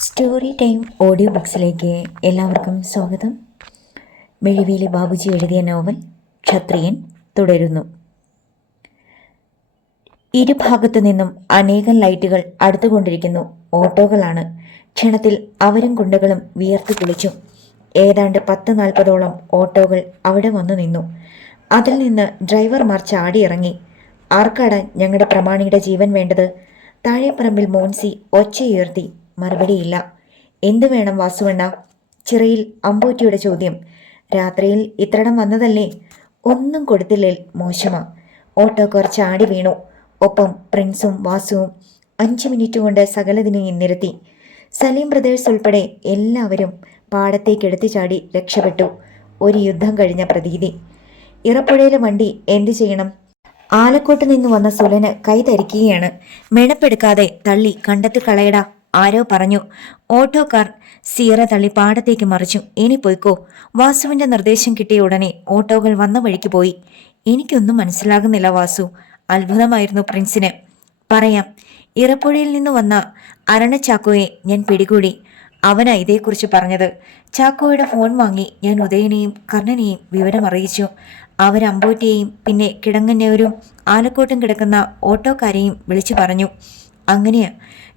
Story time audio ബുക്സിലേക്ക് എല്ലാവർക്കും സ്വാഗതം. മെഴുവേലി ബാബുജി എഴുതിയ നോവൽ ക്ഷത്രിയൻ തുടരുന്നു. ഇരുഭാഗത്തു നിന്നും അനേകം ലൈറ്റുകൾ അടുത്തുകൊണ്ടിരിക്കുന്നു. ഓട്ടോകളാണ്. ക്ഷണത്തിൽ അവരും കുണ്ടകളും വിയർത്ത് കുളിച്ചു. ഏതാണ്ട് പത്ത് നാൽപ്പതോളം ഓട്ടോകൾ അവിടെ വന്നു നിന്നു. അതിൽ നിന്ന് ഡ്രൈവർമാർ ചാടിയിറങ്ങി ആർക്കാടാൻ ഞങ്ങളുടെ പ്രമാണിയുടെ ജീവൻ വേണ്ടത്? താഴെപ്പറമ്പിൽ മോൻസി ഒച്ചയുയർത്തി മറുപടിയില്ല. എന്തു വേണം വാസുവണ്ണ? ചിറയിൽ അമ്പൂറ്റിയുടെ ചോദ്യം. രാത്രിയിൽ ഇത്രടം വന്നതല്ലേ? ഒന്നും കൊടുത്തില്ലേ മോശമാ. ഓട്ടോക്കാർ ചാടി വീണു. ഒപ്പം പ്രിൻസും വാസുവും അഞ്ച് മിനിറ്റ് കൊണ്ട് സകലതിനെയും നിരത്തി. സലീം ബ്രദേഴ്സ് ഉൾപ്പെടെ എല്ലാവരും പാടത്തേക്ക് എടുത്തു ചാടി രക്ഷപ്പെട്ടു. ഒരു യുദ്ധം കഴിഞ്ഞ പ്രതീതി. ഇറപ്പുഴയിലെ വണ്ടി എന്തു ചെയ്യണം? ആലക്കോട്ട് നിന്ന് വന്ന സുലന് കൈ ധരിക്കുകയാണ് മെണപ്പെടുക്കാതെ തള്ളി കണ്ടെത്തി കളയടാ. ആരോ പറഞ്ഞു. ഓട്ടോക്കാർ സീറ തള്ളി പാടത്തേക്ക് മറിച്ചു. ഇനി പോയിക്കോ. വാസുവിന്റെ നിർദ്ദേശം കിട്ടിയ ഉടനെ ഓട്ടോകൾ വന്ന വഴിക്ക് പോയി. എനിക്കൊന്നും മനസ്സിലാകുന്നില്ല വാസു. അത്ഭുതമായിരുന്നു പ്രിൻസിന്. പറയാം. ഇറപ്പുഴയിൽ നിന്ന് വന്ന അരണച്ചാക്കോയെ ഞാൻ പിടികൂടി. അവനാ ഇതേക്കുറിച്ച് പറഞ്ഞത്. ചാക്കോയുടെ ഫോൺ വാങ്ങി ഞാൻ ഉദയനെയും കർണനെയും വിവരം അറിയിച്ചു. അവർ അമ്പോറ്റയെയും പിന്നെ കിടങ്ങന്നവരും ആലക്കോട്ടും കിടക്കുന്ന ഓട്ടോക്കാരെയും വിളിച്ചു പറഞ്ഞു. അങ്ങനെയാ.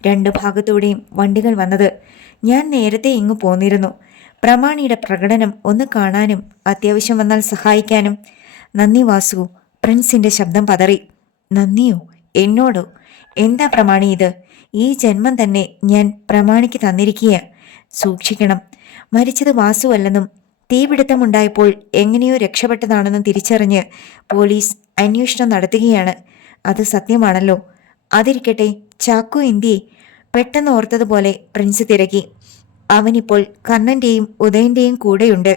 രണ്ട് ഭാഗത്തൂടെയും വണ്ടികൾ വന്നത്. ഞാൻ നേരത്തെ ഇങ്ങു പോന്നിരുന്നു. പ്രമാണിയുടെ പ്രകടനം ഒന്ന് കാണാനും അത്യാവശ്യം വന്നാൽ സഹായിക്കാനും. നന്ദി വാസു പ്രിൻസിന്റെ ശബ്ദം പതറി. നന്ദിയോ? എന്നോടോ? എന്താ പ്രമാണി ഇത്? ഈ ജന്മം തന്നെ ഞാൻ പ്രമാണിക്ക് തന്നിരിക്കുക സൂക്ഷിക്കണം. മരിച്ചത് വാസുവല്ലെന്നും തീപിടുത്തമുണ്ടായപ്പോൾ എങ്ങനെയോ രക്ഷപ്പെട്ടതാണെന്നും തിരിച്ചറിഞ്ഞ് പോലീസ് അന്വേഷണം നടത്തുകയാണ്. അത് സത്യമാണല്ലോ. അതിരിക്കട്ടെ ചാക്കു എന്തിയെ പെട്ടെന്ന് ഓർത്തതുപോലെ പ്രിൻസ് തിരക്കി. അവനിപ്പോൾ കണ്ണന്റെയും ഉദയന്റെയും കൂടെയുണ്ട്.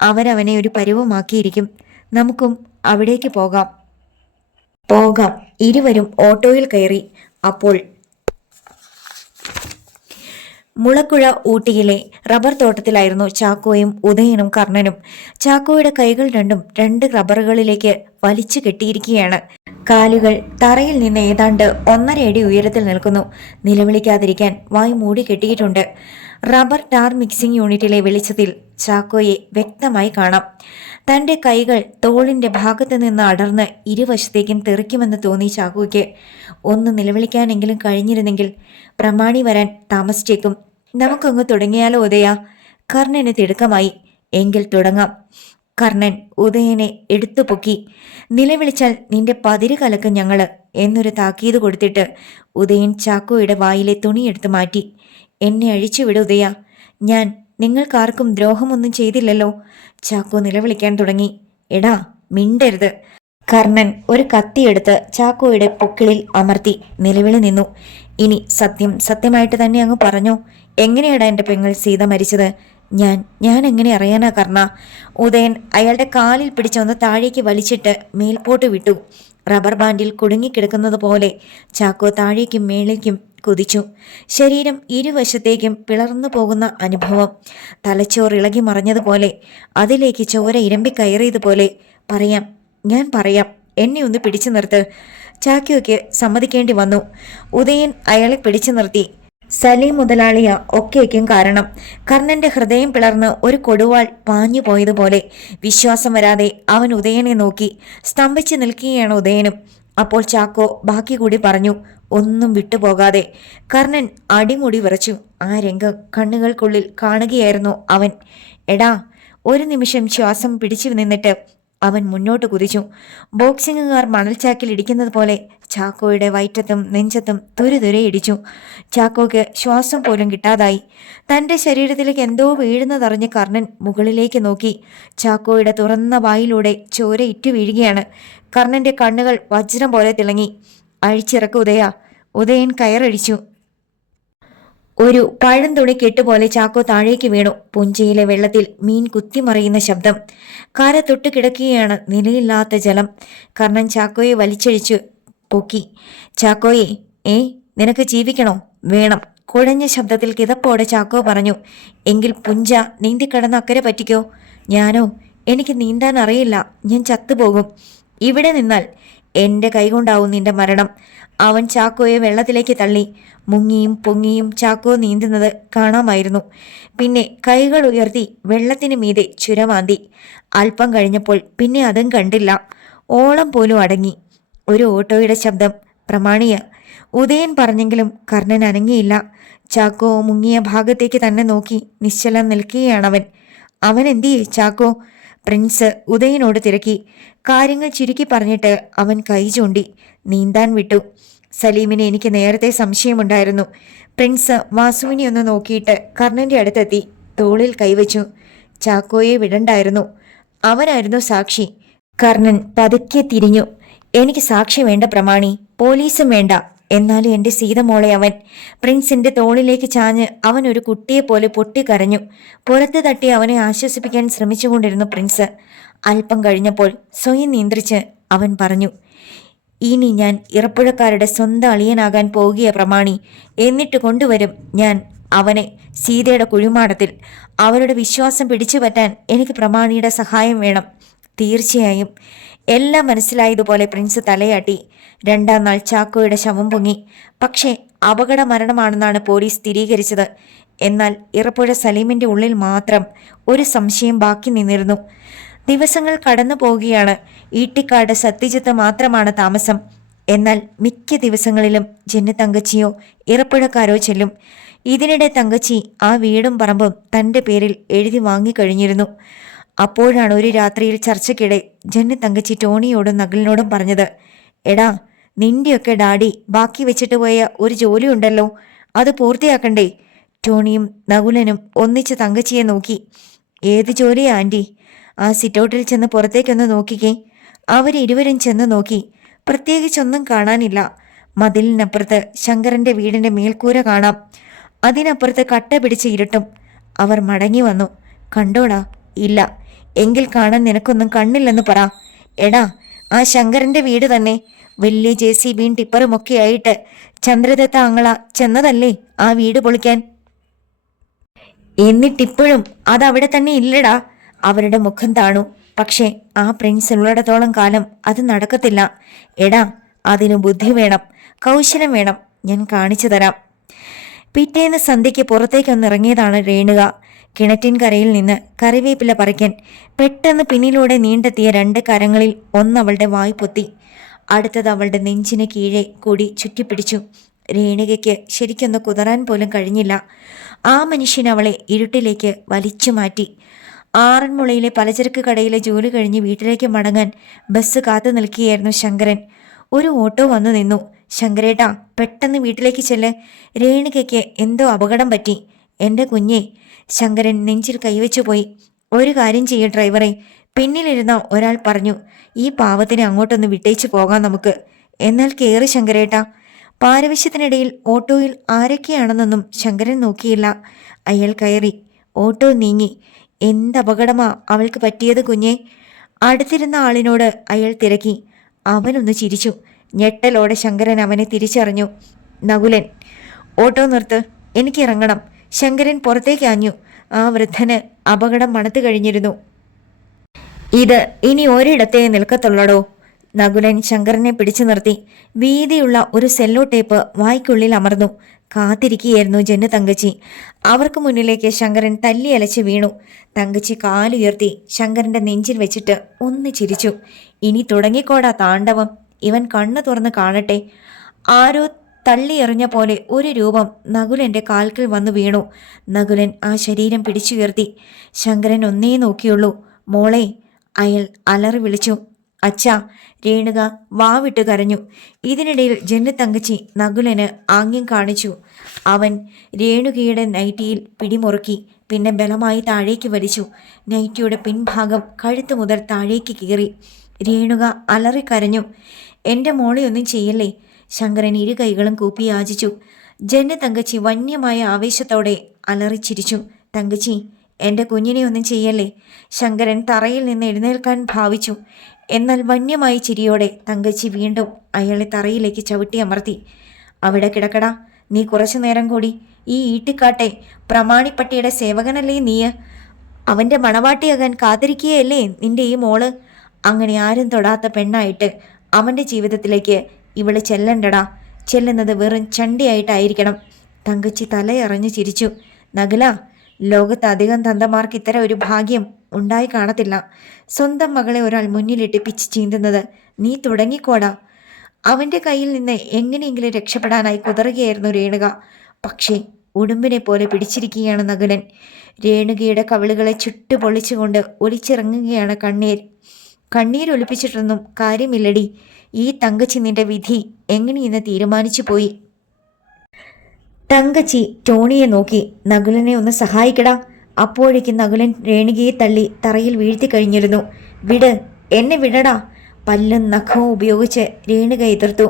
അവരവനെ ഒരു പരുവമാക്കിയിരിക്കും. നമുക്കും അവിടേക്ക് പോകാം. പോകാം. ഇരുവരും ഓട്ടോയിൽ കയറി. അപ്പോൾ മുളക്കുഴ ഊട്ടിയിലെ റബ്ബർ തോട്ടത്തിലായിരുന്നു ചാക്കോയും ഉദയനും കർണനും. ചാക്കോയുടെ കൈകൾ രണ്ടും രണ്ട് റബ്ബറുകളിലേക്ക് വലിച്ചു കെട്ടിയിരിക്കുകയാണ്. കാലുകൾ തറയിൽ നിന്ന് ഏതാണ്ട് ഒന്നര അടി ഉയരത്തിൽ നിൽക്കുന്നു. നിലവിളിക്കാതിരിക്കാൻ വായു മൂടി കെട്ടിയിട്ടുണ്ട്. റബ്ബർ ടാർ മിക്സിംഗ് യൂണിറ്റിലെ വെളിച്ചത്തിൽ ചാക്കോയെ വ്യക്തമായി കാണാം. തന്റെ കൈകൾ തോളിന്റെ ഭാഗത്ത് നിന്ന് അടർന്ന് ഇരുവശത്തേക്കും തെറിക്കുമെന്ന് തോന്നി ചാക്കോയ്ക്ക്. ഒന്ന് നിലവിളിക്കാനെങ്കിലും കഴിഞ്ഞിരുന്നെങ്കിൽ പ്രമാണി വരാൻ താമസിച്ചേക്കും. നമുക്കങ്ങ് തുടങ്ങിയാലോ ഉദയ? കർണന് തിടുക്കമായി. എങ്കിൽ തുടങ്ങാം. കർണൻ ഉദയനെ എടുത്തുപൊക്കി നിലവിളിച്ചാൽ നിന്റെ പതിര് കലക്ക് ഞങ്ങൾ എന്നൊരു താക്കീത് കൊടുത്തിട്ട് ഉദയൻ ചാക്കോയുടെ വായിലെ തുണിയെടുത്ത് മാറ്റി. എന്നെ അഴിച്ചുവിട ഉദയ. ഞാൻ നിങ്ങൾക്കാർക്കും ദ്രോഹമൊന്നും ചെയ്തില്ലല്ലോ. ചാക്കോ നിലവിളിക്കാൻ തുടങ്ങി. എടാ മിണ്ടരുത്. കർണൻ ഒരു കത്തിയെടുത്ത് ചാക്കോയുടെ പൊക്കിളിൽ അമർത്തി നിലവിളി നിന്നു. ഇനി സത്യം സത്യമായിട്ട് തന്നെ അങ്ങ് പറഞ്ഞു. എങ്ങനെയാടാ എന്റെ പെങ്ങൾ സീത മരിച്ചത്? ഞാൻ ഞാൻ എങ്ങനെ അറിയാനാ കർണ? ഉദയൻ അയാളുടെ കാലിൽ പിടിച്ചൊന്ന് താഴേക്ക് വലിച്ചിട്ട് മേൽപോട്ട് വിട്ടു. റബ്ബർ ബാൻഡിൽ കുടുങ്ങിക്കിടക്കുന്നത് പോലെ ചാക്കോ താഴേക്കും മേളേക്കും കുതിച്ചു. ശരീരം ഇരുവശത്തേക്കും പിളർന്നു പോകുന്ന അനുഭവം. തലച്ചോർ ഇളകി മറഞ്ഞതുപോലെ അതിലേക്ക് ചോര ഇരമ്പി കയറിയതുപോലെ പറയാം ഞാൻ പറയാം എന്നെ ഒന്ന് പിടിച്ചു നിർത്ത്. ചാക്കോയ്ക്ക് സമ്മതിക്കേണ്ടി വന്നു. ഉദയൻ അയാളെ പിടിച്ചു നിർത്തി. സലീം മുതലാളിയ ഒക്കെയ്ക്കും കാരണം. കർണന്റെ ഹൃദയം പിളർന്ന് ഒരു കൊടുവാൾ പാഞ്ഞു പോയതുപോലെ വിശ്വാസം വരാതെ അവൻ ഉദയനെ നോക്കി സ്തംഭിച്ചു നിൽക്കുകയാണ് ഉദയനും. അപ്പോൾ ചാക്കോ ബാക്കി കൂടി പറഞ്ഞു ഒന്നും വിട്ടുപോകാതെ. കർണൻ അടിമുടി വിറച്ചു. ആ രംഗം കണ്ണുകൾക്കുള്ളിൽ കാണുകയായിരുന്നു അവൻ. എടാ ഒരു നിമിഷം ശ്വാസം പിടിച്ചു നിന്നിട്ട് അവൻ മുന്നോട്ട് കുതിച്ചു. ബോക്സിംഗുകാർ മണൽച്ചാക്കിൽ ഇടിക്കുന്നത് പോലെ ചാക്കോയുടെ വയറ്റത്തും നെഞ്ചത്തും തുരുതുരെ ഇടിച്ചു. ചാക്കോയ്ക്ക് ശ്വാസം പോലും കിട്ടാതായി. തന്റെ ശരീരത്തിലേക്ക് എന്തോ വീഴുന്നതറിഞ്ഞ് കർണൻ മുകളിലേക്ക് നോക്കി. ചാക്കോയുടെ തുറന്ന വായിലൂടെ ചോര ഇറ്റു വീഴുകയാണ്. കർണന്റെ കണ്ണുകൾ വജ്രം പോലെ തിളങ്ങി. അഴിച്ചിറക്ക ഉദയ. ഉദയൻ കയറഴിച്ചു ഒരു പഴം തുണി കെട്ടുപോലെ ചാക്കോ താഴേക്ക് വീണു. പുഞ്ചയിലെ വെള്ളത്തിൽ മീൻ കുത്തിമറിയുന്ന ശബ്ദം. കര തൊട്ട് കിടക്കുകയാണ് നിലയില്ലാത്ത ജലം. കർണൻ ചാക്കോയെ വലിച്ചഴിച്ചു. പൊക്കി. ചാക്കോയെ ഏ നിനക്ക് ജീവിക്കണോ? വേണം. കുഴഞ്ഞ ശബ്ദത്തിൽ കിതപ്പോടെ ചാക്കോ പറഞ്ഞു എങ്കിൽ പുഞ്ച നീന്തിക്കിടന്ന് അക്കരെ പറ്റിക്കോ. ഞാനോ? എനിക്ക് നീന്താൻ അറിയില്ല. ഞാൻ ചത്തുപോകും. ഇവിടെ നിന്നാൽ എന്റെ കൈകൊണ്ടാവും നിന്റെ മരണം. അവൻ ചാക്കോയെ വെള്ളത്തിലേക്ക് തള്ളി. മുങ്ങിയും പൊങ്ങിയും ചാക്കോ നീന്തുന്നത് കാണാമായിരുന്നു. പിന്നെ കൈകൾ ഉയർത്തി വെള്ളത്തിന് മീതെ ചുരമാന്തി. അല്പം കഴിഞ്ഞപ്പോൾ പിന്നെ അതും കണ്ടില്ല. ഓളം പോലും അടങ്ങി. ഒരു ഓട്ടോയുടെ ശബ്ദം. പ്രമാണിയ ഉദയൻ പറഞ്ഞെങ്കിലും കർണൻ അനങ്ങിയില്ല. ചാക്കോ മുങ്ങിയ ഭാഗത്തേക്ക് തന്നെ നോക്കി നിശ്ചലം നിൽക്കുകയാണവൻ. അവൻ എന്തിയെ ചാക്കോ പ്രിൻസ് ഉദയനോട് തിരക്കി. കാര്യങ്ങൾ ചുരുക്കി പറഞ്ഞിട്ട് അവൻ കൈ ചൂണ്ടി നീന്താൻ വിട്ടു. സലീമിന് എനിക്ക് നേരത്തെ സംശയമുണ്ടായിരുന്നു. പ്രിൻസ് വാസുവിനെ ഒന്ന് നോക്കിയിട്ട് കർണന്റെ അടുത്തെത്തി തോളിൽ കൈവച്ചു. ചാക്കോയെ വിടണ്ടായിരുന്നു. അവനായിരുന്നു സാക്ഷി. കർണൻ പതുക്കെ തിരിഞ്ഞു എനിക്ക് സാക്ഷി വേണ്ട പ്രമാണി പോലീസും വേണ്ട. എന്നാലും എന്റെ സീതമോളെ അവൻ. പ്രിൻസിന്റെ തോളിലേക്ക് ചാഞ്ഞ് അവൻ ഒരു കുട്ടിയെ പോലെ പൊട്ടിക്കരഞ്ഞു. പുറത്ത് തട്ടി അവനെ ആശ്വസിപ്പിക്കാൻ ശ്രമിച്ചുകൊണ്ടിരുന്നു പ്രിൻസ്. അല്പം കഴിഞ്ഞപ്പോൾ സ്വയം നിയന്ത്രിച്ച് അവൻ പറഞ്ഞു ഇനി ഞാൻ ഇറപ്പുഴക്കാരുടെ സ്വന്തം അളിയനാകാൻ പോകുകയ പ്രമാണി. എന്നിട്ട് കൊണ്ടുവരും ഞാൻ അവനെ സീതയുടെ കുഴിമാടത്തിൽ. അവരുടെ വിശ്വാസം പിടിച്ചു എനിക്ക് പ്രമാണിയുടെ സഹായം വേണം. തീർച്ചയായും എല്ലാം മനസ്സിലായതുപോലെ പ്രിൻസ് തലയാട്ടി. രണ്ടാം നാൾ ചാക്കോയുടെ ശവം പൊങ്ങി. പക്ഷേ അപകട മരണമാണെന്നാണ് പോലീസ് സ്ഥിരീകരിച്ചത്. എന്നാൽ ഇറപ്പുഴ സലീമിന്റെ ഉള്ളിൽ മാത്രം ഒരു സംശയം ബാക്കി നിന്നിരുന്നു. ദിവസങ്ങൾ കടന്നു പോവുകയാണ്. ഈട്ടിക്കാട് സത്യജിത്ത് മാത്രമാണ് താമസം. എന്നാൽ മിക്ക ദിവസങ്ങളിലും ജെന്നു തങ്കച്ചിയോ ഇറപ്പുഴക്കാരോ ചെല്ലും. ഇതിനിടെ തങ്കച്ചി ആ വീടും പറമ്പും തന്റെ പേരിൽ എഴുതി വാങ്ങിക്കഴിഞ്ഞിരുന്നു. അപ്പോഴാണ് ഒരു രാത്രിയിൽ ചർച്ചയ്ക്കിടെ ജന്നി തങ്കച്ചി ടോണിയോടും നഗലിനോടും പറഞ്ഞത് എടാ നിന്റെയൊക്കെ ഡാഡി ബാക്കി വെച്ചിട്ട് പോയ ഒരു ജോലി ഉണ്ടല്ലോ അത് പൂർത്തിയാക്കണ്ടേ? ടോണിയും നകുലനും ഒന്നിച്ച് തങ്കച്ചിയെ നോക്കി. ഏത് ജോലിയാ ആന്റി ആ സിറ്റൗട്ടിൽ ചെന്ന് പുറത്തേക്കൊന്ന് നോക്കിക്കേ. അവരിരുവരും ചെന്ന് നോക്കി. പ്രത്യേകിച്ചൊന്നും കാണാനില്ല. മതിലിനപ്പുറത്ത് ശങ്കരന്റെ വീടിന്റെ മേൽക്കൂര കാണാം. അതിനപ്പുറത്ത് കട്ട പിടിച്ച് ഇരുട്ടും. അവർ മടങ്ങി വന്നു. കണ്ടോടാ ഇല്ല. എങ്കിൽ കാണാൻ നിനക്കൊന്നും കണ്ണില്ലെന്ന് പറ. എടാ ആ ശങ്കരന്റെ വീട് തന്നെ. വലിയ ജെ സി ബിയും ടിപ്പറും ഒക്കെ ആയിട്ട് ചന്ദ്രദത്ത അങ്ങള ചെന്നതല്ലേ ആ വീട് പൊളിക്കാൻ? എന്നിട്ടിപ്പോഴും അതവിടെ തന്നെ ഇല്ലടാ. അവരുടെ മുഖം താണു. പക്ഷേ ആ പ്രിൻസ് ഉള്ളിടത്തോളം കാലം അത് നടക്കത്തില്ല. എടാ അതിനു ബുദ്ധി വേണം കൗശലം വേണം. ഞാൻ കാണിച്ചു തരാം. പിറ്റേന്ന് സന്ധ്യയ്ക്ക് പുറത്തേക്കൊന്നിറങ്ങിയതാണ് രേണുക. കിണറ്റിൻകരയിൽ നിന്ന് കറിവേപ്പില പറിക്കാൻ പെട്ടെന്ന് പിന്നിലൂടെ നീണ്ടെത്തിയ രണ്ട് കരങ്ങളിൽ ഒന്നവളുടെ വായ് പൊത്തി. അടുത്തത് അവളുടെ നെഞ്ചിന് കീഴെ കൂടി ചുറ്റിപ്പിടിച്ചു. രേണികയ്ക്ക് ശരിക്കൊന്ന് കുതറാൻ പോലും കഴിഞ്ഞില്ല. ആ മനുഷ്യൻ അവളെ ഇരുട്ടിലേക്ക് വലിച്ചു മാറ്റി. ആറന്മുളയിലെ പലചരക്ക് കടയിലെ ജോലി കഴിഞ്ഞ് വീട്ടിലേക്ക് മടങ്ങാൻ ബസ് കാത്തു നിൽക്കുകയായിരുന്നു ശങ്കരൻ. ഒരു ഓട്ടോ വന്നു നിന്നു. ശങ്കരേട്ടാ പെട്ടെന്ന് വീട്ടിലേക്ക് ചെല്ല്. രേണികയ്ക്ക് എന്തോ അപകടം പറ്റി. എന്റെ കുഞ്ഞെ ശങ്കരൻ നെഞ്ചിൽ കൈവച്ചു പോയി. ഒരു കാര്യം ചെയ്യ ഡ്രൈവറെ. പിന്നിലിരുന്ന ഒരാൾ പറഞ്ഞു ഈ പാവത്തിനെ അങ്ങോട്ടൊന്ന് വിട്ടേച്ചു പോകാം നമുക്ക്. എന്നാൽ കേറി ശങ്കരേട്ട. പാരവശ്യത്തിനിടയിൽ ഓട്ടോയിൽ ആരൊക്കെയാണെന്നൊന്നും ശങ്കരൻ നോക്കിയില്ല. അയാൾ കയറി ഓട്ടോ നീങ്ങി. എന്തപകടമാ അവൾക്ക് പറ്റിയത് കുഞ്ഞെ? അടുത്തിരുന്ന ആളിനോട് അയാൾ തിരക്കി. അവനൊന്ന് ചിരിച്ചു. ഞെട്ടലോടെ ശങ്കരൻ അവനെ തിരിച്ചറിഞ്ഞു. നകുലൻ ഓട്ടോ നിർത്ത്. എനിക്ക് ഇറങ്ങണം. ശങ്കരൻ പുറത്തേക്ക് ആഞ്ഞു. ആ വൃദ്ധന് അപകടം മണത്തു കഴിഞ്ഞിരുന്നു. ഇത് ഇനി ഒരിടത്തേ നിൽക്കത്തുള്ളടോ? നകുലൻ ശങ്കരനെ പിടിച്ചു നിർത്തി. വീതിയുള്ള ഒരു സെല്ലോ ടേപ്പ് വായ്ക്കുള്ളിൽ അമർന്നു. കാത്തിരിക്കുകയായിരുന്നു ജന്നു തങ്കച്ചി. അവർക്ക് മുന്നിലേക്ക് ശങ്കരൻ തല്ലി അലച്ച് വീണു. തങ്കച്ചി കാലുയർത്തി ശങ്കരന്റെ നെഞ്ചിൽ വെച്ചിട്ട് ഒന്ന് ചിരിച്ചു. ഇനി തുടങ്ങിക്കോടാ താണ്ഡവം. ഇവൻ കണ്ണു തുറന്ന് കാണട്ടെ. ആരോ തള്ളിയെറിഞ്ഞ പോലെ ഒരു രൂപം നകുലന്റെ കാൽക്കൽ വന്നു വീണു. നകുലൻ ആ ശരീരം പിടിച്ചുയർത്തി ശങ്കരൻ ഒന്നേ നോക്കിയുള്ളൂ. മോളെ അയാൾ അലറി വിളിച്ചു. അച്ഛാ രേണുക വാവിട്ട് കരഞ്ഞു. ഇതിനിടയിൽ ജന്നു തങ്കച്ചി നകുലന് ആംഗ്യം കാണിച്ചു. അവൻ രേണുകയുടെ നൈറ്റിയിൽ പിടിമുറുക്കി പിന്നെ ബലമായി താഴേക്ക് വലിച്ചു. നൈറ്റിയുടെ പിൻഭാഗം കഴുത്തു മുതൽ താഴേക്ക് കീറി. രേണുക അലറി കരഞ്ഞു. എന്റെ മോളെ ഒന്നും ചെയ്യല്ലേ? ശങ്കരൻ ഇരു കൈകളും കൂപ്പി യാചിച്ചു. ജന്റെ തങ്കച്ചി വന്യമായ ആവേശത്തോടെ അലറിച്ചിരിച്ചു. തങ്കച്ചി എന്റെ കുഞ്ഞിനെ ഒന്നും ചെയ്യല്ലേ? ശങ്കരൻ തറയിൽ നിന്ന് എഴുന്നേൽക്കാൻ ഭാവിച്ചു. എന്നാൽ വന്യമായ ചിരിയോടെ തങ്കച്ചി വീണ്ടും അയാളെ തറയിലേക്ക് ചവിട്ടി അമർത്തി. അവിടെ കിടക്കടാ. നീ കുറച്ചു നേരം കൂടി ഈ ഈട്ടിക്കാട്ടെ. പ്രമാണിപ്പട്ടിയുടെ സേവകനല്ലേ നീ അവന്റെ മണവാട്ടിയാകാൻ കാത്തിരിക്കുകയല്ലേ നിന്റെ ഈ മോൾ അങ്ങനെ ആരും തൊടാത്ത പെണ്ണായിട്ട് അവന്റെ ജീവിതത്തിലേക്ക് ഇവൾ ചെല്ലണ്ടടാ. ചെല്ലുന്നത് വെറും ചണ്ടിയായിട്ടായിരിക്കണം. തങ്കച്ചി തലയറിഞ്ഞു ചിരിച്ചു. നഗല ലോകത്ത് അധികം തന്തമാർക്ക് ഇത്തരം ഒരു ഭാഗ്യം ഉണ്ടായി കാണത്തില്ല. സ്വന്തം മകളെ ഒരാൾ മുന്നിലിട്ട് പിച്ച് ചീന്തുന്നത് നീ തുടങ്ങിക്കോടാ. അവന്റെ കയ്യിൽ നിന്ന് എങ്ങനെയെങ്കിലും രക്ഷപ്പെടാനായി കുതറുകയായിരുന്നു രേണുക. പക്ഷേ ഉടുമ്പിനെ പോലെ പിടിച്ചിരിക്കുകയാണ് നകുലൻ. രേണുകയുടെ കവിളുകളെ ചുട്ടുപൊളിച്ചുകൊണ്ട് ഒലിച്ചിറങ്ങുകയാണ് കണ്ണീർ. കണ്ണീരൊലിപ്പിച്ചിട്ടൊന്നും കാര്യമില്ലടി. ഈ തങ്കച്ചി നിന്റെ വിധി എങ്ങനെയെന്ന് തീരുമാനിച്ചു പോയി. തങ്കച്ചി ടോണിയെ നോക്കി നകുലനെ ഒന്ന് സഹായിക്കടാ. അപ്പോഴേക്ക് നകുലൻ രേണുകയെ തള്ളി തറയിൽ വീഴ്ത്തി കഴിഞ്ഞിരുന്നു. വിട് എന്നെ വിടടാ പല്ലും നഖവും ഉപയോഗിച്ച് രേണുക എതിർത്തു.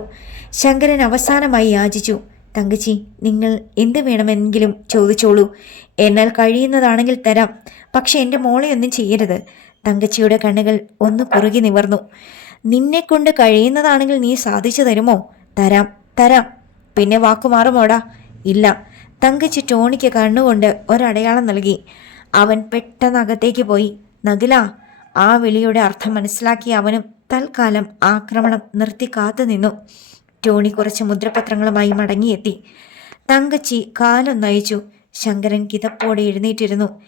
ശങ്കരൻ അവസാനമായി യാചിച്ചു തങ്കച്ചി നിങ്ങൾ എന്ത് വേണമെങ്കിലും ചോദിച്ചോളൂ. എന്നാൽ കഴിയുന്നതാണെങ്കിൽ തരാം. പക്ഷെ എന്റെ മോളെ ഒന്നും ചെയ്യരുത്. തങ്കച്ചിയുടെ കണ്ണുകൾ ഒന്ന് കുറുകി നിവർന്നു. നിന്നെ കൊണ്ട് കഴിയുന്നതാണെങ്കിൽ നീ സാധിച്ചു തരുമോ? തരാം തരാം. പിന്നെ വാക്കുമാറുമോടാ ഇല്ല. തങ്കച്ചി ടോണിക്ക് കണ്ണുകൊണ്ട് ഒരടയാളം നൽകി. അവൻ പെട്ടെന്ന് അകത്തേക്ക് പോയി. നഗില ആ വിളിയുടെ അർത്ഥം മനസ്സിലാക്കി അവനും തൽക്കാലം ആക്രമണം നിർത്തി കാത്തു നിന്നു. ടോണി കുറച്ച് മുദ്രപത്രങ്ങളുമായി മടങ്ങിയെത്തി. തങ്കച്ചി കാലം നയിച്ചു ശങ്കരൻ കിതപ്പോടെ എഴുന്നേറ്റിരുന്നു.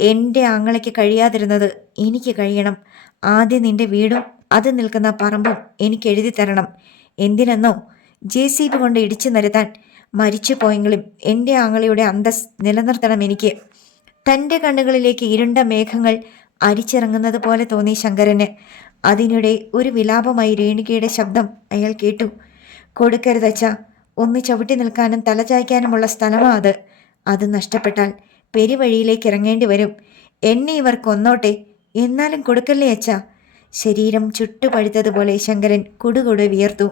എന്റെ ആങ്ങളയ്ക്ക് കഴിയാതിരുന്നത് എനിക്ക് കഴിയണം. ആദ്യം നിന്റെ വീടും അത് നിൽക്കുന്ന പറമ്പും എനിക്ക് എഴുതി തരണം. എന്തിനെന്നോ? ജെ സി ബി കൊണ്ട് ഇടിച്ചു നിരത്താൻ മരിച്ചു പോയെങ്കിലും എന്റെ ആങ്ങളയുടെ അന്തസ് നിലനിർത്തണം എനിക്ക്. തന്റെ കണ്ണുകളിലേക്ക് ഇരുണ്ട മേഘങ്ങൾ അരിച്ചിറങ്ങുന്നത് പോലെ തോന്നി ശങ്കരന്. അതിനിടെ ഒരു വിലാപമായി രേണുകയുടെ ശബ്ദം അയാൾ കേട്ടു. കൊടുക്കരുതച്ച ഒന്ന് ചവിട്ടി നിൽക്കാനും തലചായ്ക്കാനുമുള്ള സ്ഥലമാണ് അത്. അത് നഷ്ടപ്പെട്ടാൽ പെരുവഴിയിലേക്ക് ഇറങ്ങേണ്ടി വരും. എന്നെ ഇവർ കൊന്നോട്ടെ എന്നാലും കൊടുക്കല്ലേ അച്ഛ? ശരീരം ചുട്ടുപഴുത്തതുപോലെ ശങ്കരൻ കുടുകുടു വിയർത്തു.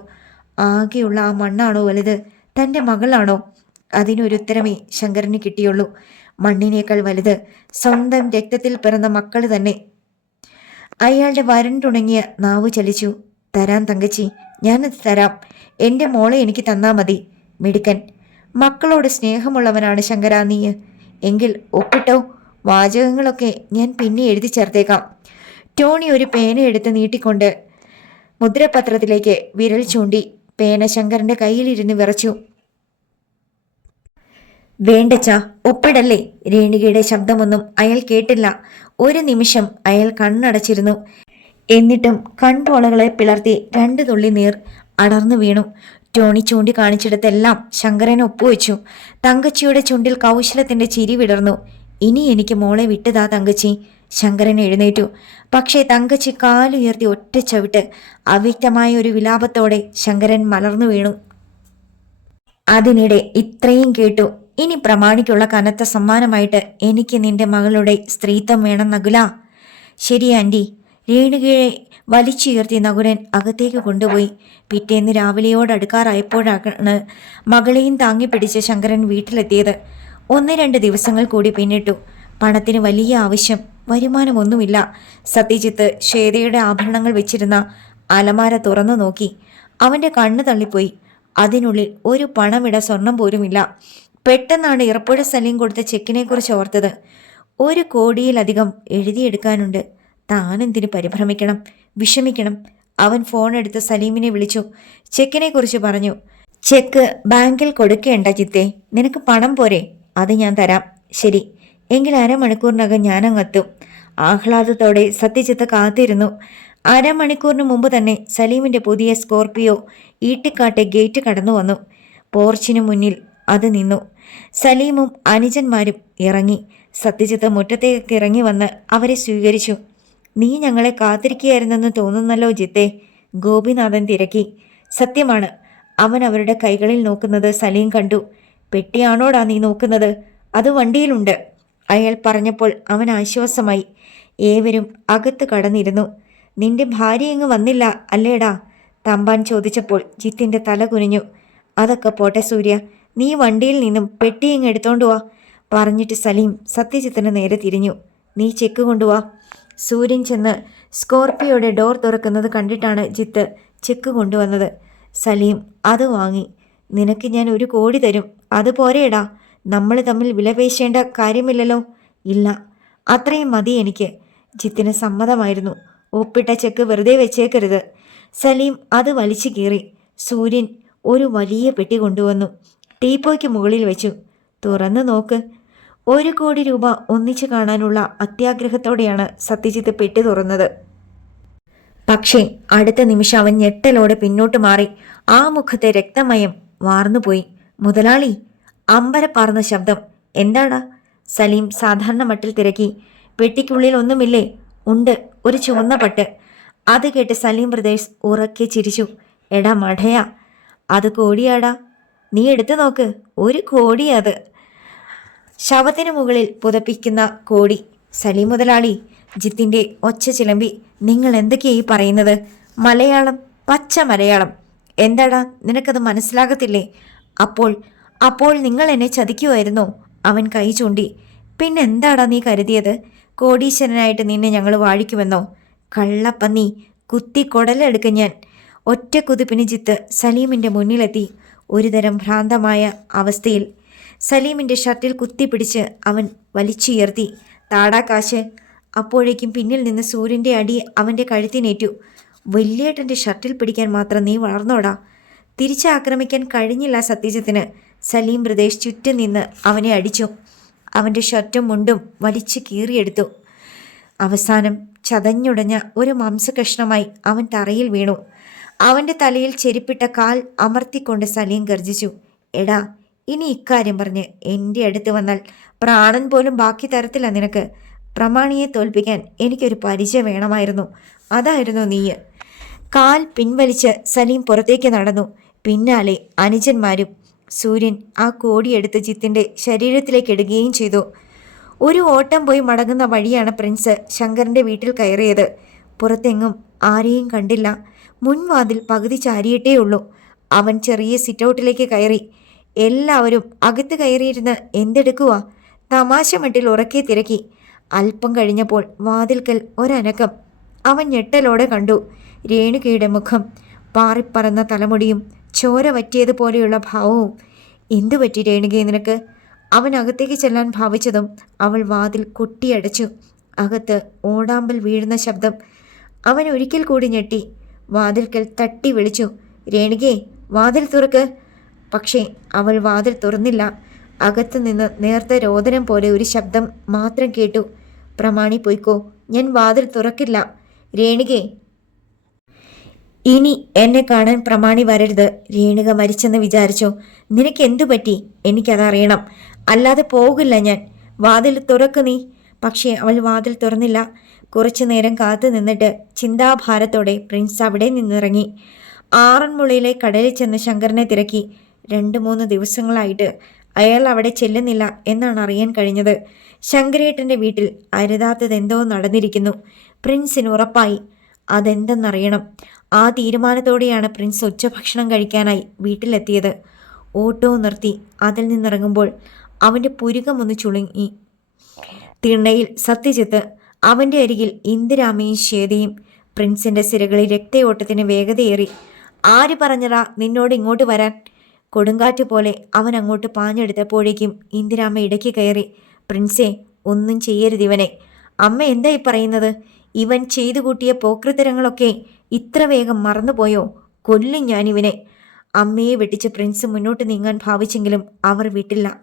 ആകെയുള്ള ആ മണ്ണാണോ വലുത്? തന്റെ മകളാണോ? അതിനൊരു ഉത്തരമേ ശങ്കരന് കിട്ടിയുള്ളൂ. മണ്ണിനേക്കാൾ വലുത്. സ്വന്തം രക്തത്തിൽ പിറന്ന മക്കൾ തന്നെ. അയാളുടെ വരണ്ടുണങ്ങിയ നാവ് ചലിച്ചു. തരാം തങ്കച്ചി ഞാനത് തരാം. എന്റെ മോളെ എനിക്ക് തന്നാ മതി. മിടുക്കൻ. മക്കളോട് സ്നേഹമുള്ളവനാണ് ശങ്കരാ നീ എങ്കിൽ ഒപ്പിട്ടോ? വാചകങ്ങളൊക്കെ ഞാൻ പിന്നെ എഴുതി ചേർത്തേക്കാം. ടോണി ഒരു പേന എടുത്ത് നീട്ടിക്കൊണ്ട് മുദ്രപത്രത്തിലേക്ക് വിരൽ ചൂണ്ടി പേന ശങ്കറിന്റെ കയ്യിലിരുന്ന് വിറച്ചു. വേണ്ടച്ച ഒപ്പിടല്ലേ? രേണികയുടെ ശബ്ദമൊന്നും അയാൾ കേട്ടില്ല. ഒരു നിമിഷം അയാൾ കണ്ണടച്ചിരുന്നു. എന്നിട്ടും കൺപോളകളെ പിളർത്തി രണ്ട് തുള്ളി നീർ അടർന്നു വീണു. ടോണി ചൂണ്ടി ചൂണ്ടിക്കാണിച്ചിടത്തെല്ലാം ശങ്കരൻ ഒപ്പുവെച്ചു. തങ്കച്ചിയുടെ ചുണ്ടിൽ കൗശലത്തിന്റെ ചിരി വിടർന്നു. ഇനി എനിക്ക് മോളെ വിട്ടതാ തങ്കച്ചി. ശങ്കരൻ എഴുന്നേറ്റു. പക്ഷേ തങ്കച്ചി കാലുയർത്തി ഒറ്റ ചവിട്ട് അവ്യക്തമായ ഒരു വിലാപത്തോടെ ശങ്കരൻ മലർന്നു വീണു. അതിനിടെ ഇത്രയും കേട്ടു. ഇനി പ്രമാണിക്കുള്ള കനത്ത സമ്മാനമായിട്ട് എനിക്ക് നിന്റെ മകളുടെ സ്ത്രീത്വം വേണം നകുല ശരി ആന്റി രേണുകയെ വലിച്ചുയർത്തി നകുലൻ അകത്തേക്ക് കൊണ്ടുപോയി. പിറ്റേന്ന് രാവിലെയോടടുക്കാറായപ്പോഴാണ് മകളെയും താങ്ങിപ്പിടിച്ച് ശങ്കരൻ വീട്ടിലെത്തിയത്. ഒന്ന് രണ്ട് ദിവസങ്ങൾ കൂടി പിന്നിട്ടു. പണത്തിന് വലിയ ആവശ്യം വരുമാനമൊന്നുമില്ല. സത്യജിത്ത് ശ്വേതയുടെ ആഭരണങ്ങൾ വെച്ചിരുന്ന അലമാര തുറന്നു നോക്കി. അവന്റെ കണ്ണ് തള്ളിപ്പോയി. അതിനുള്ളിൽ ഒരു പണമിട സ്വർണം പോലുമില്ല. പെട്ടെന്നാണ് ഇറപ്പുഴ സലീം കൊടുത്ത ചെക്കിനെ കുറിച്ച് ഓർത്തത്. ഒരു കോടിയിലധികം എഴുതിയെടുക്കാനുണ്ട്. താനെന്തിനു പരിഭ്രമിക്കണം? വിഷമിക്കണം. അവൻ ഫോൺ എടുത്ത് സലീമിനെ വിളിച്ചു. ചെക്കിനെ കുറിച്ച് പറഞ്ഞു. ചെക്ക് ബാങ്കിൽ കൊടുക്കേണ്ട ചിത്തേ നിനക്ക് പണം പോരെ. അത് ഞാൻ തരാം. ശരി. എങ്കിൽ അരമണിക്കൂറിനകം ഞാനങ്ങെത്തും. ആഹ്ലാദത്തോടെ സത്യജിത്ത് കാത്തിരുന്നു. അരമണിക്കൂറിന് മുമ്പ് തന്നെ സലീമിന്റെ പുതിയ സ്കോർപിയോ ഈട്ടിക്കാട്ടെ ഗേറ്റ് കടന്നു വന്നു. പോർച്ചിനു മുന്നിൽ അത് നിന്നു. സലീമും അനുജന്മാരും ഇറങ്ങി. സത്യജിത്ത് മുറ്റത്തേക്ക് ഇറങ്ങി വന്ന് അവരെ സ്വീകരിച്ചു. നീ ഞങ്ങളെ കാത്തിരിക്കുകയായിരുന്നെന്ന് തോന്നുന്നല്ലോ ജിത്തെ ഗോപിനാഥൻ തിരക്കി. സത്യമാണ്. അവൻ അവരുടെ കൈകളിൽ നോക്കുന്നത് സലീം കണ്ടു. പെട്ടിയാണോടാ നീ നോക്കുന്നത്? അത് വണ്ടിയിലുണ്ട്. അയാൾ പറഞ്ഞപ്പോൾ അവൻ ആശ്വാസമായി. ഏവരും അകത്ത് കടന്നിരുന്നു. നിന്റെ ഭാര്യ ഇങ്ങ് വന്നില്ല അല്ലേടാ? തമ്പാൻ ചോദിച്ചപ്പോൾ ജിത്തിന്റെ തല കുനിഞ്ഞു. അതൊക്കെ പോട്ടെ സൂര്യ നീ വണ്ടിയിൽ നിന്നും പെട്ടി ഇങ്ങ് എടുത്തോണ്ട് വാ പറഞ്ഞിട്ട് സലീം സത്യജിത്തിന് നേരെ തിരിഞ്ഞു. നീ ചെക്ക് കൊണ്ടുവാ സൂര്യൻ ചെന്ന് സ്കോർപിയോയുടെ ഡോർ തുറക്കുന്നത് കണ്ടിട്ടാണ് ജിത്ത് ചെക്ക് കൊണ്ടുവന്നത്. സലീം അത് വാങ്ങി. നിനക്ക് ഞാൻ ഒരു കോടി തരും അത് പോരേടാ നമ്മൾ തമ്മിൽ വിലപേശേണ്ട കാര്യമില്ലല്ലോ. ഇല്ല. അത്രയും മതി എനിക്ക്. ജിത്തിന് സമ്മതമായിരുന്നു. ഒപ്പിട്ട ചെക്ക് വെറുതെ വെച്ചേക്കരുത്. സലീം അത് വലിച്ചു കീറി. സൂര്യൻ ഒരു വലിയ പെട്ടി കൊണ്ടുവന്നു. ടീപ്പോയ്ക്ക് മുകളിൽ വെച്ചു. തുറന്നു നോക്ക്. ഒരു കോടി രൂപ ഒന്നിച്ചു കാണാനുള്ള അത്യാഗ്രഹത്തോടെയാണ് സത്യജിത്ത് പെട്ടി തുറന്നത്. പക്ഷേ അടുത്ത നിമിഷം അവൻ ഞെട്ടലോടെ പിന്നോട്ട് മാറി. ആ മുഖത്തെ രക്തമയം വാർന്നുപോയി. മുതലാളി അമ്പര പാർന്ന ശബ്ദം. എന്താടാ? സലീം സാധാരണ മട്ടിൽ തിരക്കി. പെട്ടിക്കുള്ളിൽ ഒന്നുമില്ലേ? ഉണ്ട്. ഒരു ചുവന്ന പട്ട്. അത് കേട്ട് സലീം ബ്രദേഴ്സ് ഉറക്കെ ചിരിച്ചു. എടാ മഠയാ അത് കോടിയാടാ. നീ എടുത്തു നോക്ക്. ഒരു കോടി അത്. ശവത്തിന് മുകളിൽ പുതപ്പിക്കുന്ന കോടി. സലീം മുതലാളി ജിത്തിന്റെ ഒച്ച ചിലമ്പി. നിങ്ങൾ എന്തൊക്കെയായി പറയുന്നത്? മലയാളം. പച്ച മലയാളം. എന്താടാ? നിനക്കത് മനസ്സിലാകത്തില്ലേ? അപ്പോൾ അപ്പോൾ നിങ്ങൾ എന്നെ ചതിക്കുമായിരുന്നോ അവൻ കൈ ചൂണ്ടി പിന്നെന്താടാ നീ കരുതിയത്? കോടീശ്വരനായിട്ട് നിന്നെ ഞങ്ങൾ വാഴിക്കുമെന്നോ? കള്ളപ്പന്നി കുത്തി കൊടലെടുക്ക ഞാൻ. ഒറ്റ കുതിപ്പിന് ജിത്ത് സലീമിന്റെ മുന്നിലെത്തി ഒരുതരം ഭ്രാന്തമായ അവസ്ഥയിൽ. സലീമിന്റെ ഷർട്ടിൽ കുത്തിപ്പിടിച്ച് അവൻ വലിച്ചുയർത്തി താടാക്കാശ് കാശ്. അപ്പോഴേക്കും പിന്നിൽ നിന്ന് സൂര്യന്റെ അടി അവന്റെ കഴുത്തിനേറ്റു. വലിയേട്ടന്റെ ഷർട്ടിൽ പിടിക്കാൻ മാത്രം നീ വളർന്നോടാ? തിരിച്ചാക്രമിക്കാൻ കഴിഞ്ഞില്ല സത്യജിത്തിന്. സലീം പ്രദേശ് ചുറ്റും നിന്ന് അവനെ അടിച്ചു. അവന്റെ ഷർട്ടും മുണ്ടും വലിച്ചു കീറിയെടുത്തു. അവസാനം ചതഞ്ഞുടഞ്ഞ ഒരു മാംസകഷ്ണമായി അവൻ തറയിൽ വീണു. അവന്റെ തലയിൽ ചെരിപ്പിട്ട കാൽ അമർത്തിക്കൊണ്ട് സലീം ഗർജിച്ചു എടാ ഇനി ഇക്കാര്യം പറഞ്ഞ് എന്റെ അടുത്ത് വന്നാൽ പ്രാണൻ പോലും ബാക്കി തരത്തില്ല നിനക്ക്. പ്രമാണിയെ തോൽപ്പിക്കാൻ എനിക്കൊരു പരിചയം വേണമായിരുന്നു. അതായിരുന്നു നീ കാൽ പിൻവലിച്ച് സലീം പുറത്തേക്ക് നടന്നു. പിന്നാലെ അനുജന്മാരും സൂര്യൻ ആ കോടിയെടുത്ത് ജിത്തിന്റെ ശരീരത്തിലേക്ക് ഇടുകയും ചെയ്തു. ഒരു ഓട്ടം പോയി മടങ്ങുന്ന വഴിയാണ് പ്രിൻസ് ശങ്കറിന്റെ വീട്ടിൽ കയറിയത്. പുറത്തെങ്ങും ആരെയും കണ്ടില്ല. മുൻവാതിൽ പകുതി ചാരിയിട്ടേ ഉള്ളൂ. അവൻ ചെറിയ സിറ്റൗട്ടിലേക്ക് കയറി. എല്ലാവരും അകത്ത് കയറിയിരുന്ന് എന്തെടുക്കുക തമാശ മട്ടിൽ ഉറക്കെ തിരക്കി. അല്പം കഴിഞ്ഞപ്പോൾ വാതിൽക്കൽ ഒരനക്കം അവൻ ഞെട്ടലോടെ കണ്ടു. രേണുകയുടെ മുഖം പാറിപ്പറന്ന തലമുടിയും ചോര വറ്റിയതുപോലെയുള്ള ഭാവവും എന്തു പറ്റി രേണുകയെ നിനക്ക്? അവൻ അകത്തേക്ക് ചെല്ലാൻ ഭാവിച്ചതും അവൾ വാതിൽ കൊട്ടിയടച്ചു. അകത്ത് ഓടാമ്പൽ വീഴുന്ന ശബ്ദം അവൻ ഒരിക്കൽ കൂടി ഞെട്ടി. വാതിൽക്കൽ തട്ടി വിളിച്ചു. രേണുകയെ വാതിൽ തുറക്ക്. പക്ഷേ അവൾ വാതിൽ തുറന്നില്ല. അകത്തു നിന്ന് നേർത്ത രോദനം പോലെ ഒരു ശബ്ദം മാത്രം കേട്ടു. പ്രമാണി പൊയ്ക്കോ ഞാൻ വാതിൽ തുറക്കില്ല. രേണുകേ ഇനി എന്നെ കാണാൻ പ്രമാണി വരരുത്. രേണുക മരിച്ചെന്ന് വിചാരിച്ചോ? നിനക്ക് എന്തു പറ്റി എനിക്കതറിയണം. അല്ലാതെ പോകില്ല ഞാൻ. വാതിൽ തുറക്ക് നീ. പക്ഷേ അവൾ വാതിൽ തുറന്നില്ല. കുറച്ചു നേരം കാത്തു നിന്നിട്ട് ചിന്താഭാരത്തോടെ പ്രിൻസ് അവിടെ നിന്നിറങ്ങി. ആറന്മുളയിലെ കടലിൽ ചെന്ന് ശങ്കറിനെ തിരക്കി. രണ്ട് മൂന്ന് ദിവസങ്ങളായിട്ട് അയാൾ അവിടെ ചെല്ലുന്നില്ല എന്നാണ് അറിയാൻ കഴിഞ്ഞത്. ശങ്കരേട്ടന്റെ വീട്ടിൽ അരുതാത്തതെന്തോ നടന്നിരിക്കുന്നു. പ്രിൻസിന് ഉറപ്പായി. അതെന്തെന്നറിയണം. ആ തീരുമാനത്തോടെയാണ് പ്രിൻസ് ഉച്ചഭക്ഷണം കഴിക്കാനായി വീട്ടിലെത്തിയത്. ഓട്ടോ നിർത്തി അതിൽ നിന്നിറങ്ങുമ്പോൾ അവന്റെ പുരുകമൊന്ന് ചുളുങ്ങി. തിണ്ണയിൽ സത്യജിത്ത് അവന്റെ അരികിൽ ഇന്ദിരാമയും ശ്വേതയും പ്രിൻസിന്റെ സിരകളിൽ രക്തയോട്ടത്തിന് വേഗതയേറി ആര് പറഞ്ഞറാ നിന്നോട് ഇങ്ങോട്ട് വരാൻ? കൊടുങ്കാറ്റ് പോലെ അവൻ അങ്ങോട്ട് പാഞ്ഞെടുത്തപ്പോഴേക്കും ഇന്ദിരാമ്മ ഇടയ്ക്ക് കയറി പ്രിൻസേ ഒന്നും ചെയ്യരുത് ഇവനെ. അമ്മ എന്തായി പറയുന്നത്? ഇവൻ ചെയ്തു കൂട്ടിയ പോക്രിത്തരങ്ങളൊക്കെ ഇത്ര വേഗം മറന്നുപോയോ? കൊല്ലും ഞാനിവനെ. അമ്മയെ വെട്ടിച്ച് പ്രിൻസ് മുന്നോട്ട് നീങ്ങാൻ ഭാവിച്ചെങ്കിലും അവർ വിട്ടില്ല.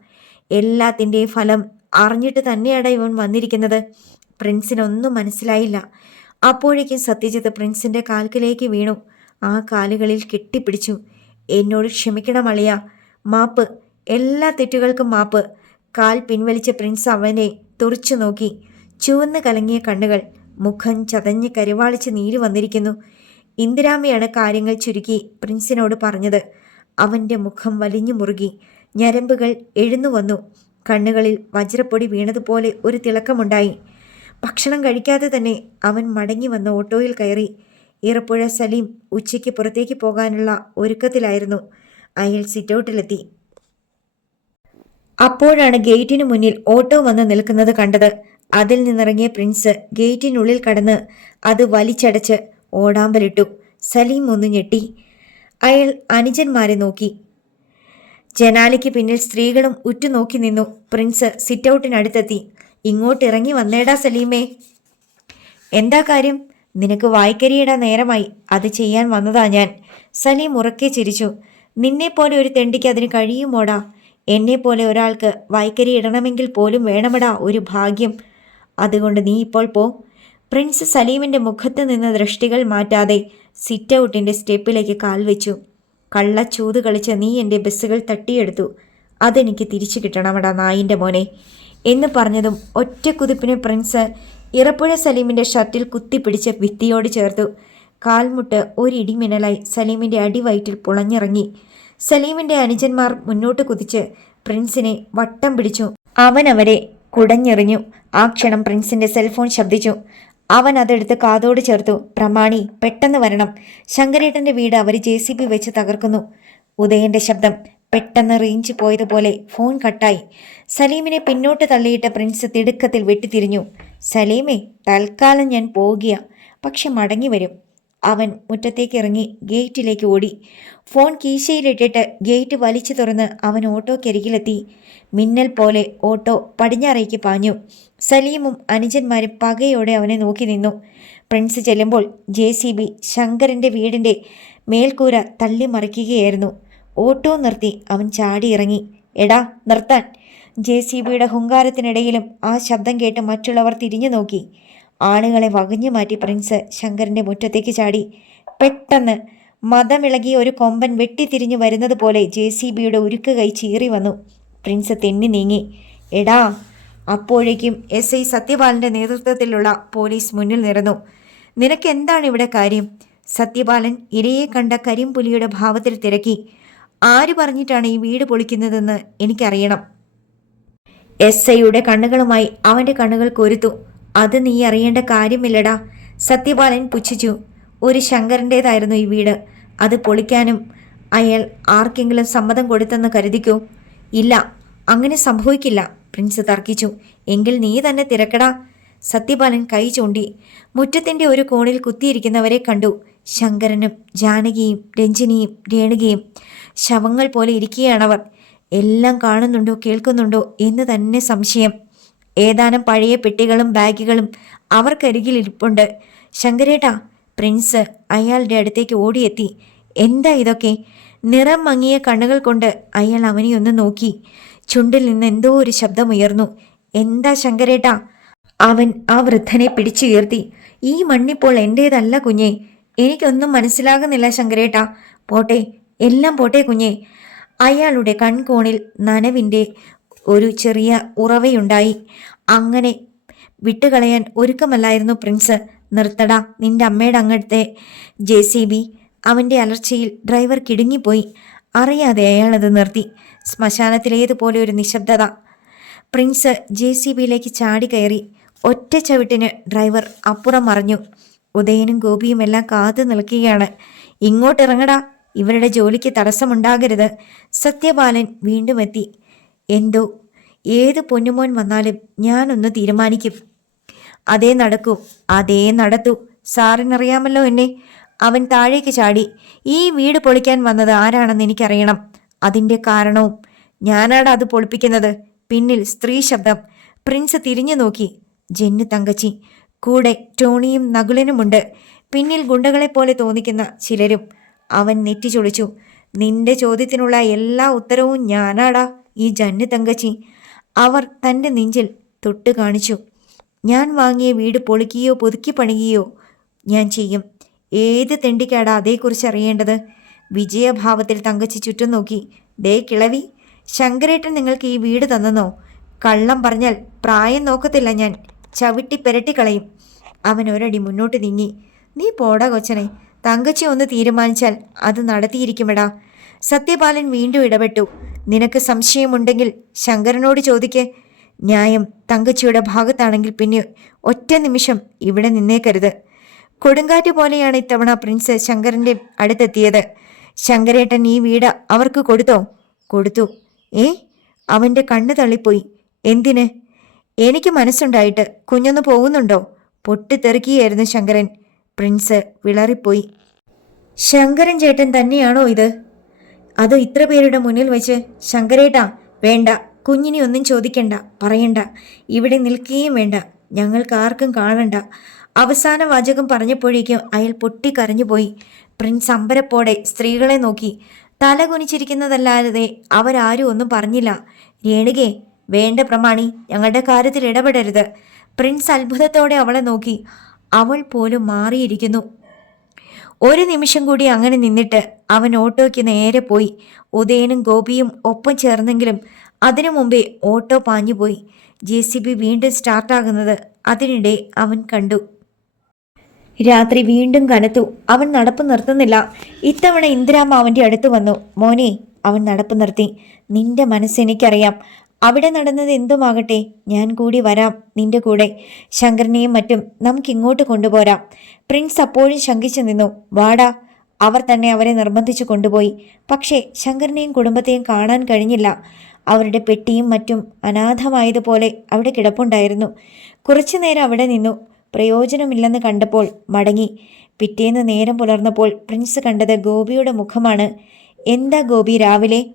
എല്ലാത്തിന്റെയും ഫലം അറിഞ്ഞിട്ട് തന്നെയാണ് ഇവൻ വന്നിരിക്കുന്നത്. പ്രിൻസിനൊന്നും മനസ്സിലായില്ല. അപ്പോഴേക്കും സത്യജിത്ത് പ്രിൻസിന്റെ കാൽക്കിലേക്ക് വീണു. ആ കാലുകളിൽ കെട്ടിപ്പിടിച്ചു. എന്നോട് ക്ഷമിക്കണം അളിയ. മാപ്പ്. എല്ലാ തെറ്റുകൾക്കും മാപ്പ്. കാൽ പിൻവലിച്ച പ്രിൻസ് അവനെ തുറച്ചു നോക്കി. ചുവന്ന് കലങ്ങിയ കണ്ണുകൾ. മുഖം ചതഞ്ഞ് കരുവാളിച്ച് നീര് വന്നിരിക്കുന്നു. ഇന്ദിരാമയാണ് കാര്യങ്ങൾ ചുരുക്കി പ്രിൻസിനോട് പറഞ്ഞത്. അവന്റെ മുഖം വലിഞ്ഞു മുറുകി. ഞരമ്പുകൾ എഴുന്നു വന്നു. കണ്ണുകളിൽ വജ്രപ്പൊടി വീണതുപോലെ ഒരു തിളക്കമുണ്ടായി. ഭക്ഷണം കഴിക്കാതെ തന്നെ അവൻ മടങ്ങി വന്ന ഓട്ടോയിൽ കയറി. ഇറപ്പുഴ സലീം ഉച്ചയ്ക്ക് പുറത്തേക്ക് പോകാനുള്ള ഒരുക്കത്തിലായിരുന്നു. അയാൾ സിറ്റൗട്ടിലെത്തി. അപ്പോഴാണ് ഗേറ്റിന് മുന്നിൽ ഓട്ടോ വന്ന് നിൽക്കുന്നത് കണ്ടത്. അതിൽ നിന്നിറങ്ങിയ പ്രിൻസ് ഗേറ്റിനുള്ളിൽ കടന്ന് അത് വലിച്ചടച്ച് ഓടാമ്പലിട്ടു. സലീം ഒന്ന് ഞെട്ടി. അയാൾ അനുജന്മാരെ നോക്കി. ജനാലയ്ക്ക് പിന്നിൽ സ്ത്രീകളും ഉറ്റുനോക്കി നിന്നു. പ്രിൻസ് സിറ്റൗട്ടിനടുത്തെത്തി. ഇങ്ങോട്ട് ഇറങ്ങി വന്നേടാ സലീമേ. എന്താ കാര്യം? നിനക്ക് വായ്ക്കരിയിടാൻ നേരമായി. അത് ചെയ്യാൻ വന്നതാ ഞാൻ. സലീം ഉറക്കെ ചിരിച്ചു. നിന്നെപ്പോലെ ഒരു തെണ്ടിക്ക് അതിന് കഴിയുമോടാ? എന്നെപ്പോലെ ഒരാൾക്ക് വായ്ക്കരി ഇടണമെങ്കിൽ പോലും വേണമടാ ഒരു ഭാഗ്യം. അതുകൊണ്ട് നീ ഇപ്പോൾ പോ. പ്രിൻസ് സലീമിന്റെ മുഖത്ത് നിന്ന് ദൃഷ്ടികൾ മാറ്റാതെ സിറ്റ് ഔട്ടിന്റെ സ്റ്റെപ്പിലേക്ക് കാൽ വെച്ചു. കള്ളച്ചൂത് കളിച്ച് നീ എന്റെ ബസ്സുകൾ തട്ടിയെടുത്തു. അതെനിക്ക് തിരിച്ചു കിട്ടണമടാ നായിന്റെ മോനെ. എന്ന് പറഞ്ഞതും ഒറ്റ കുതിപ്പിന് പ്രിൻസ് ഇറപ്പുഴ സലീമിന്റെ ഷർട്ടിൽ കുത്തിപ്പിടിച്ച് ഭിത്തിയോട് ചേർത്തു. കാൽമുട്ട് ഒരിടിമിന്നലായി സലീമിന്റെ അടിവയറ്റിൽ പുളഞ്ഞിറങ്ങി. സലീമിന്റെ അനുജന്മാർ മുന്നോട്ട് കുതിച്ച് പ്രിൻസിനെ വട്ടം പിടിച്ചു. അവനവരെ കുടഞ്ഞെറിഞ്ഞു. ആ ക്ഷണം പ്രിൻസിന്റെ സെൽഫോൺ ശബ്ദിച്ചു. അവൻ അതെടുത്ത് കാതോട് ചേർത്തു. പ്രമാണി പെട്ടെന്ന് വരണം. ശങ്കരേട്ടന്റെ വീട് അവർ ജെ സി ബി വെച്ച് തകർക്കുന്നു. ഉദയന്റെ ശബ്ദം പെട്ടെന്ന് റേഞ്ച് പോയതുപോലെ ഫോൺ കട്ടായി. സലീമിനെ പിന്നോട്ട് തള്ളിയിട്ട് പ്രിൻസ് തിടുക്കത്തിൽ വെട്ടിത്തിരിഞ്ഞു. സലീമേ തൽക്കാലം ഞാൻ പോകുക പക്ഷെ മടങ്ങി വരും. അവൻ മുറ്റത്തേക്ക് ഇറങ്ങി ഗേറ്റിലേക്ക് ഓടി. ഫോൺ കീശയിലിട്ടിട്ട് ഗേറ്റ് വലിച്ചു തുറന്ന് അവൻ ഓട്ടോക്കരികിലെത്തി. മിന്നൽ പോലെ ഓട്ടോ പടിഞ്ഞാറേക്ക് പാഞ്ഞു. സലീമും അനുജന്മാരും പകയോടെ അവനെ നോക്കി നിന്നു. പ്രിൻസ് ചെല്ലുമ്പോൾ ജെ സി ബി ശങ്കരന്റെ വീടിന്റെ മേൽക്കൂര തള്ളിമറിക്കുകയായിരുന്നു. ഓട്ടോ നിർത്തി അവൻ ചാടിയിറങ്ങി. എടാ നിർത്താൻ. ജെ സി ബിയുടെ ഹുങ്കാരത്തിനിടയിലും ആ ശബ്ദം കേട്ട് മറ്റുള്ളവർ തിരിഞ്ഞു നോക്കി ആളുകളെ വകഞ്ഞു മാറ്റി പ്രിൻസ് ശങ്കരന്റെ മുറ്റത്തേക്ക് ചാടി. പെട്ടെന്ന് മതമിളകിയ ഒരു കൊമ്പൻ വെട്ടിത്തിരിഞ്ഞു വരുന്നത് പോലെ ജെ സി ബിയുടെ ഉരുക്ക് കൈ ചീറി വന്നു. പ്രിൻസ് തെന്നി നീങ്ങി. എടാ അപ്പോഴേക്കും എസ് ഐ സത്യപാലന്റെ നേതൃത്വത്തിലുള്ള പോലീസ് മുന്നിൽ നിരന്നു. നിനക്ക് എന്താണ് ഇവിടെ കാര്യം? സത്യപാലൻ ഇരയെ കണ്ട കരിമ്പുലിയുടെ ഭാവത്തിൽ തിരക്കി. ആര് പറഞ്ഞിട്ടാണ് ഈ വീട് പൊളിക്കുന്നതെന്ന് എനിക്കറിയണം. എസ് ഐയുടെ കണ്ണുകളുമായി അവന്റെ കണ്ണുകൾ കൊരുത്തു. അത് നീ അറിയേണ്ട കാര്യമില്ലടാ. സത്യപാലൻ പുച്ഛിച്ചു. ഒരു ശങ്കരന്റേതായിരുന്നു ഈ വീട്. അത് പൊളിക്കാനും അയാൾ ആർക്കെങ്കിലും സമ്മതം കൊടുത്തെന്ന് കരുതിക്കോ? ഇല്ല അങ്ങനെ സംഭവിക്കില്ല പ്രിൻസ് തർക്കിച്ചു. എങ്കിൽ നീ തന്നെ തിരക്കടാ. സത്യപാലൻ കൈ ചൂണ്ടി മുറ്റത്തിന്റെ ഒരു കോണിൽ കുത്തിയിരിക്കുന്നവരെ കണ്ടു. ശങ്കരനും ജാനകിയും രഞ്ജിനിയും രേണുകയും ശവങ്ങൾ പോലെ ഇരിക്കുകയാണവർ. എല്ലാം കാണുന്നുണ്ടോ കേൾക്കുന്നുണ്ടോ എന്ന് തന്നെ സംശയം. ഏതാനും പഴയ പെട്ടികളും ബാഗുകളും അവർക്കരികിൽ ഇരിപ്പുണ്ട്. ശങ്കരേട്ടാ പ്രിൻസ് അയാളുടെ അടുത്തേക്ക് ഓടിയെത്തി. എന്താ ഇതൊക്കെ? നിറം മങ്ങിയ കണ്ണുകൾ കൊണ്ട് അയാൾ അവനെ ഒന്ന് നോക്കി. ചുണ്ടിൽ നിന്ന് എന്തോ ഒരു ശബ്ദമുയർന്നു. എന്താ ശങ്കരേട്ടാ? അവൻ ആ വൃദ്ധനെ പിടിച്ചുയർത്തി ഈ മണ്ണിപ്പോൾ എന്റേതല്ല കുഞ്ഞെ. എനിക്കൊന്നും മനസ്സിലാകുന്നില്ല ശങ്കരേട്ട. പോട്ടെ എല്ലാം പോട്ടെ കുഞ്ഞെ. അയാളുടെ കൺകോണിൽ നനവിന്റെ ഒരു ചെറിയ ഉറവയുണ്ടായി. അങ്ങനെ വിട്ടുകളയാൻ ഒരുക്കമല്ലായിരുന്നു പ്രിൻസ്. നിർത്തട നിന്റെ അമ്മയുടെ അങ്ങടുത്തെ ജെ സി ബി. അവന്റെ അലർച്ചയിൽ ഡ്രൈവർ കിടുങ്ങിപ്പോയി. അറിയാതെ അയാളത് നിർത്തി. ശ്മശാനത്തിലേതുപോലെ ഒരു നിശബ്ദത. പ്രിൻസ് ജെ സി ബിയിലേക്ക് ചാടി കയറി. ഒറ്റ ചവിട്ടിന് ഡ്രൈവർ അപ്പുറം മറിഞ്ഞു. ഉദയനും ഗോപിയും എല്ലാം കാത്തു നിൽക്കുകയാണ്. ഇങ്ങോട്ടിറങ്ങടാ. ഇവരുടെ ജോലിക്ക് തടസ്സമുണ്ടാകരുത്. സത്യപാലൻ വീണ്ടും എത്തി. എന്തോ? ഏത് പൊന്നുമോൻ വന്നാലും ഞാനൊന്ന് തീരുമാനിക്കും. അതേ നടക്കൂ അതേ നടത്തൂ. സാറിനറിയാമല്ലോ എന്നെ. അവൻ താഴേക്ക് ചാടി ഈ വീട് പൊളിക്കാൻ വന്നത് ആരാണെന്ന് എനിക്കറിയണം. അതിന്റെ കാരണവും ഞാനാണ് അത് പൊളിപ്പിക്കുന്നത്. പിന്നിൽ സ്ത്രീ ശബ്ദം. പ്രിൻസ് തിരിഞ്ഞു നോക്കി. ജെന്നു തങ്കച്ചി. കൂടെ ടോണിയും നകുലനുമുണ്ട്. പിന്നിൽ ഗുണ്ടകളെ പോലെ തോന്നിക്കുന്ന ചിലരും. അവൻ നെറ്റി ചൊളിച്ചു നിന്റെ ചോദ്യത്തിനുള്ള എല്ലാ ഉത്തരവും ഞാനാടാ. ഈ ജന്നു തങ്കച്ചി അവർ തന്റെ നെഞ്ചിൽ തൊട്ട് കാണിച്ചു. ഞാൻ വാങ്ങിയ വീട് പൊളിക്കുകയോ പുതുക്കി പണിയുകയോ ഞാൻ ചെയ്യും. ഏത് തെണ്ടിക്കാടാ അതേക്കുറിച്ച് അറിയേണ്ടത്? വിജയഭാവത്തിൽ തങ്കച്ചി ചുറ്റും നോക്കി. ദേ കിളവി ശങ്കരേട്ടൻ നിങ്ങൾക്ക് ഈ വീട് തന്നെന്നോ? കള്ളം പറഞ്ഞാൽ പ്രായം നോക്കത്തില്ല ഞാൻ. ചവിട്ടി പെരട്ടിക്കളയും അവൻ ഒരടി മുന്നോട്ട് നീങ്ങി. നീ പോടാ കൊച്ചനെ. തങ്കച്ചി ഒന്ന് തീരുമാനിച്ചാൽ അത് നടത്തിയിരിക്കുമെടാ. സത്യപാലൻ വീണ്ടും ഇടപെട്ടു. നിനക്ക് സംശയമുണ്ടെങ്കിൽ ശങ്കരനോട് ചോദിക്ക്. ന്യായം തങ്കച്ചിയുടെ ഭാഗത്താണെങ്കിൽ പിന്നെ ഒറ്റ നിമിഷം ഇവിടെ നിന്നേക്കരുത്. കൊടുങ്കാറ്റ് പോലെയാണ് ഇത്തവണ പ്രിൻസ് ശങ്കരന്റെ അടുത്തെത്തിയത്. ശങ്കരേട്ടൻ ഈ വീട് അവർക്ക് കൊടുത്തോ? കൊടുത്തു. ഏ? അവന്റെ കണ്ണ് തള്ളിപ്പോയി. എന്തിന്? എനിക്ക് മനസ്സുണ്ടായിട്ട് കുഞ്ഞൊന്ന് പോകുന്നുണ്ടോ? പൊട്ടിത്തെറിക്കുകയായിരുന്നു ശങ്കരൻ. പ്രിൻസ് വിളറിപ്പോയി. ശങ്കരൻ ചേട്ടൻ തന്നെയാണോ ഇത്? അത് ഇത്ര പേരുടെ മുന്നിൽ വെച്ച് ശങ്കരേട്ടാ വേണ്ട കുഞ്ഞിനെ ഒന്നും ചോദിക്കണ്ട പറയണ്ട. ഇവിടെ നിൽക്കുകയും വേണ്ട. ഞങ്ങൾക്ക് ആർക്കും കാണണ്ട. അവസാന വാചകം പറഞ്ഞപ്പോഴേക്കും അയാൾ പൊട്ടിക്കരഞ്ഞുപോയി. പ്രിൻസ് അമ്പരപ്പോടെ സ്ത്രീകളെ നോക്കി. തല കുനിച്ചിരിക്കുന്നതല്ലാതെ അവരാരും ഒന്നും പറഞ്ഞില്ല. രേണുകെ വേണ്ട പ്രമാണി ഞങ്ങളുടെ കാര്യത്തിൽ ഇടപെടരുത്. പ്രിൻസ് അത്ഭുതത്തോടെ അവളെ നോക്കി. അവൾ പോലും മാറിയിരിക്കുന്നു. ഒരു നിമിഷം കൂടി അങ്ങനെ നിന്നിട്ട് അവൻ ഓട്ടോയ്ക്ക് നേരെ പോയി. ഉദയനും ഗോപിയും ഒപ്പം ചേർന്നെങ്കിലും അതിനു മുമ്പേ ഓട്ടോ പാഞ്ഞുപോയി ജെ സി ബി വീണ്ടും സ്റ്റാർട്ടാകുന്നത് അതിനിടെ അവൻ കണ്ടു. രാത്രി വീണ്ടും കനത്തു. അവൻ നടപ്പ് നിർത്തുന്നില്ല. ഇത്തവണ ഇന്ദിരാമ്മ അവന്റെ അടുത്ത് വന്നു. മോനെ അവൻ നടപ്പ് നിർത്തി. നിന്റെ മനസ്സെനിക്കറിയാം അവിടെ നടന്നത് എന്തുമാകട്ടെ? ഞാൻ കൂടി വരാം നിന്റെ കൂടെ. ശങ്കരനെയും മറ്റും നമുക്കിങ്ങോട്ട് കൊണ്ടുപോരാം. പ്രിൻസ് അപ്പോഴും ശങ്കിച്ചു നിന്നു. വാടാ അവർ തന്നെ അവരെ നിർബന്ധിച്ചു കൊണ്ടുപോയി. പക്ഷേ ശങ്കരനെയും കുടുംബത്തെയും കാണാൻ കഴിഞ്ഞില്ല. അവരുടെ പെട്ടിയും മറ്റും അനാഥമായതുപോലെ അവിടെ കിടപ്പുണ്ടായിരുന്നു. കുറച്ചു നേരം അവിടെ നിന്നു. പ്രയോജനമില്ലെന്ന് കണ്ടപ്പോൾ മടങ്ങി. പിറ്റേന്ന് നേരം പുലർന്നപ്പോൾ പ്രിൻസ് കണ്ടത് ഗോപിയുടെ മുഖമാണ്. എന്താ ഗോപി രാവിലെ?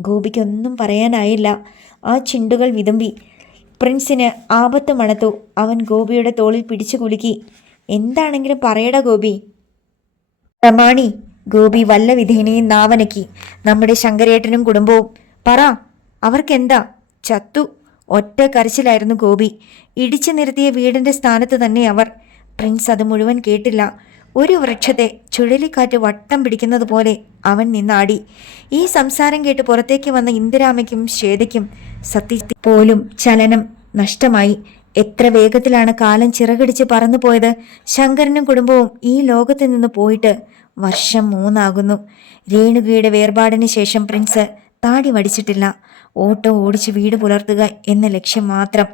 ഗോപിക്കൊന്നും പറയാനായില്ല. ആ ചിണ്ടുകൾ വിതുമ്പി. പ്രിൻസിന് ആപത്ത് മണത്തു. അവൻ ഗോപിയുടെ തോളിൽ പിടിച്ചു കുലുക്കി. എന്താണെങ്കിലും പറയടാ ഗോപി. പ്രമാണി ഗോപി വല്ല വിധേനയും നാവനക്കി. നമ്മുടെ ശങ്കരേട്ടനും കുടുംബവും. പറ അവർക്കെന്താ? ചത്തു. ഒറ്റ കരച്ചിലായിരുന്നു ഗോപി. ഇടിച്ചു നിർത്തിയ വീടിന്റെ സ്ഥാനത്ത് തന്നെ അവർ. പ്രിൻസ് അത് മുഴുവൻ കേട്ടില്ല. ഒരു വൃക്ഷത്തെ ചുഴലിക്കാറ്റ് വട്ടം പിടിക്കുന്നത് പോലെ അവൻ നിന്നാടി. ഈ സംസാരം കേട്ട് പുറത്തേക്ക് വന്ന ഇന്ദിരാമയ്ക്കും ശ്വേതയ്ക്കും സത്യ പോലും ചലനം നഷ്ടമായി. എത്ര വേഗത്തിലാണ് കാലം ചിറകടിച്ച് പറന്നുപോയത് ശങ്കരനും കുടുംബവും ഈ ലോകത്ത് നിന്ന് പോയിട്ട് വർഷം മൂന്നാകുന്നു. രേണുകയുടെ വേർപാടിന് ശേഷം പ്രിൻസ് താടി വടിച്ചിട്ടില്ല. ഓട്ടോ ഓടിച്ച് വീട് പുലർത്തുക എന്ന ലക്ഷ്യം മാത്രം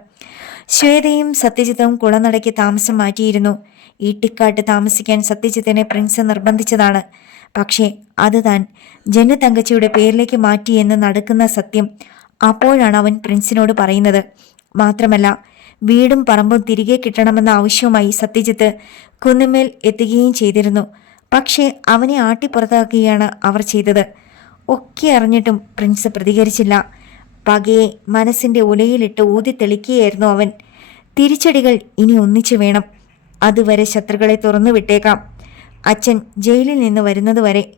ശ്വേതയും സത്യജിത്തും കുളനടയ്ക്ക് താമസം മാറ്റിയിരുന്നു. ഈട്ടിക്കാട്ട് താമസിക്കാൻ സത്യജിത്തിനെ പ്രിൻസ് നിർബന്ധിച്ചതാണ്. പക്ഷേ അത് താൻ ജനതങ്കച്ചിയുടെ പേരിലേക്ക് മാറ്റിയെന്ന് നടക്കുന്ന സത്യം അപ്പോഴാണ് അവൻ പ്രിൻസിനോട് പറയുന്നത്. മാത്രമല്ല വീടും പറമ്പും തിരികെ കിട്ടണമെന്ന ആവശ്യവുമായി സത്യജിത്ത് കുന്നുമേൽ എത്തുകയും ചെയ്തിരുന്നു. പക്ഷേ അവനെ ആട്ടിപ്പുറത്താക്കുകയാണ് അവർ ചെയ്തത്. ഒക്കെ അറിഞ്ഞിട്ടും പ്രിൻസ് പ്രതികരിച്ചില്ല. പകയെ മനസ്സിന്റെ ഉലയിലിട്ട് ഊതി തെളിക്കുകയായിരുന്നു അവൻ. തിരിച്ചടികൾ ഇനി ഒന്നിച്ചു വേണം. അതുവരെ ശത്രുക്കളെ തുറന്നു വിട്ടേക്കാം. അച്ഛൻ ജയിലിൽ നിന്ന് വരുന്നതുവരെ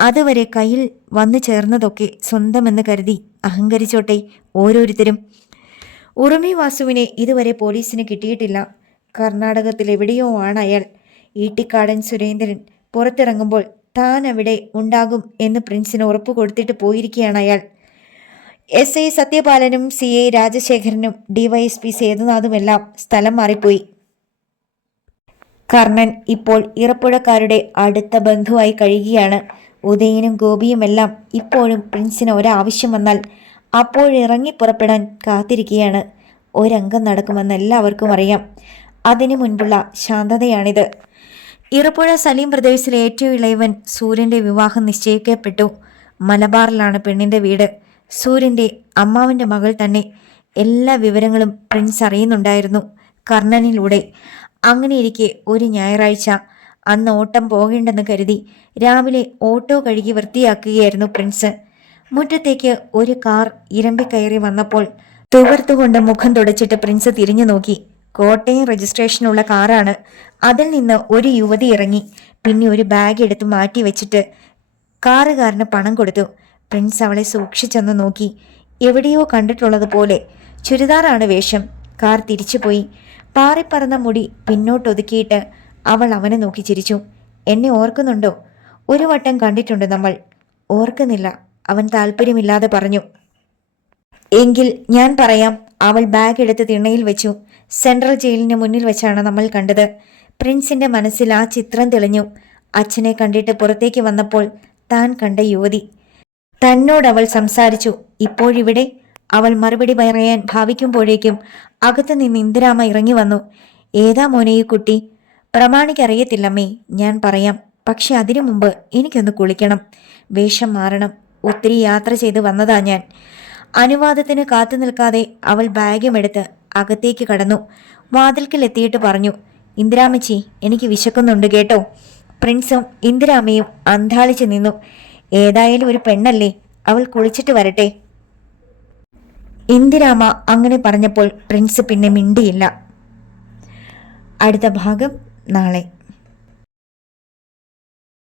അതുവരെ കയ്യിൽ വന്നു ചേർന്നതൊക്കെ സ്വന്തമെന്ന് കരുതി അഹങ്കരിച്ചോട്ടെ ഓരോരുത്തരും. ഉറുമി വാസുവിനെ ഇതുവരെ പോലീസിന് കിട്ടിയിട്ടില്ല. കർണാടകത്തിൽ എവിടെയോ ആണ് അയാൾ. ഈട്ടിക്കാടൻ സുരേന്ദ്രൻ പുറത്തിറങ്ങുമ്പോൾ താൻ അവിടെ ഉണ്ടാകും എന്ന് പ്രിൻസിന് ഉറപ്പ് കൊടുത്തിട്ട് പോയിരിക്കുകയാണ് അയാൾ. എസ് ഐ സത്യപാലനും സി ഐ രാജശേഖരനും ഡിവൈഎസ്പി സേതുനാഥുമെല്ലാം സ്ഥലം മാറിപ്പോയി. കർണൻ ഇപ്പോൾ ഇറപ്പുഴക്കാരുടെ അടുത്ത ബന്ധുവായി കഴിയുകയാണ്. ഉദയനും ഗോപിയുമെല്ലാം ഇപ്പോഴും പ്രിൻസിന് ഒരാവശ്യം വന്നാൽ അപ്പോഴിറങ്ങി പുറപ്പെടാൻ കാത്തിരിക്കുകയാണ്. ഒരംഗം നടക്കുമെന്ന് എല്ലാവർക്കും അറിയാം. അതിനു മുൻപുള്ള ശാന്തതയാണിത്. ഇറപ്പുഴ സലീം പ്രദേശിലെ ഏറ്റവും ഇളയവൻ സൂര്യന്റെ വിവാഹം നിശ്ചയിക്കപ്പെട്ടു. മലബാറിലാണ് പെണ്ണിന്റെ വീട്. സൂര്യന്റെ അമ്മാവന്റെ മകൾ തന്നെ എല്ലാ വിവരങ്ങളും പ്രിൻസ് അറിയുന്നുണ്ടായിരുന്നു കർണനിലൂടെ. അങ്ങനെയിരിക്കെ ഒരു ഞായറാഴ്ച. അന്ന് ഓട്ടം പോകേണ്ടെന്ന് കരുതി രാവിലെ ഓട്ടോ കഴുകി വൃത്തിയാക്കുകയായിരുന്നു പ്രിൻസ്. മുറ്റത്തേക്ക് ഒരു കാർ ഇരമ്പി കയറി വന്നപ്പോൾ തുവർത്തുകൊണ്ട് മുഖം തുടച്ചിട്ട് പ്രിൻസ് തിരിഞ്ഞു നോക്കി. കോട്ടയം രജിസ്ട്രേഷനുള്ള കാറാണ്. അതിൽ നിന്ന് ഒരു യുവതി ഇറങ്ങി. പിന്നെ ഒരു ബാഗ് എടുത്ത് മാറ്റി വെച്ചിട്ട് കാറുകാരന് പണം കൊടുത്തു. പ്രിൻസ് അവളെ സൂക്ഷിച്ചെന്ന് നോക്കി. എവിടെയോ കണ്ടിട്ടുള്ളതുപോലെ ചുരിദാറാണ് വേഷം. കാർ തിരിച്ചുപോയി പാറിപ്പറന്ന മുടി പിന്നോട്ടൊതുക്കിയിട്ട് അവൾ അവനെ നോക്കി ചിരിച്ചു. എന്നെ ഓർക്കുന്നുണ്ടോ? ഒരു വട്ടം കണ്ടിട്ടുണ്ട് നമ്മൾ. ഓർക്കുന്നില്ല. അവൻ താല്പര്യമില്ലാതെ പറഞ്ഞു. എങ്കിൽ ഞാൻ പറയാം അവൾ ബാഗ് എടുത്ത് തിണ്ണയിൽ വെച്ചു. സെൻട്രൽ ജയിലിന് മുന്നിൽ വെച്ചാണ് നമ്മൾ കണ്ടത്. പ്രിൻസിന്റെ മനസ്സിൽ ആ ചിത്രം തെളിഞ്ഞു. അച്ഛനെ കണ്ടിട്ട് പുറത്തേക്ക് വന്നപ്പോൾ താൻ കണ്ട യുവതി. തന്നോട് അവൾ സംസാരിച്ചു. ഇപ്പോഴിവിടെ അവൾ മറുപടി പറയാൻ ഭാവിക്കുമ്പോഴേക്കും അകത്തു നിന്ന് ഇന്ദിരാമ ഇറങ്ങി വന്നു. ഏതാ മോനെ ഈ കുട്ടി? പ്രമാണിക്കറിയത്തില്ലമ്മേ. ഞാൻ പറയാം. പക്ഷെ അതിനു മുമ്പ് എനിക്കൊന്ന് കുളിക്കണം. വേഷം മാറണം. ഒത്തിരി യാത്ര ചെയ്ത് വന്നതാ ഞാൻ. അനുവാദത്തിന് കാത്തു നിൽക്കാതെ അവൾ ബാഗുമെടുത്ത് അകത്തേക്ക് കടന്നു. വാതിൽക്കൽ എത്തിയിട്ട് പറഞ്ഞു ഇന്ദിരാമച്ചി എനിക്ക് വിശക്കുന്നുണ്ട് കേട്ടോ. പ്രിൻസും ഇന്ദിരാമയും അന്താളിച്ചു നിന്നു. ഏതായാലും ഒരു പെണ്ണല്ലേ അവൾ കുളിച്ചിട്ട് വരട്ടെ. ഇന്ദിരാമ അങ്ങനെ പറഞ്ഞപ്പോൾ പ്രിൻസ് പിന്നെ മിണ്ടിയില്ല. അടുത്ത ഭാഗം നാളെ.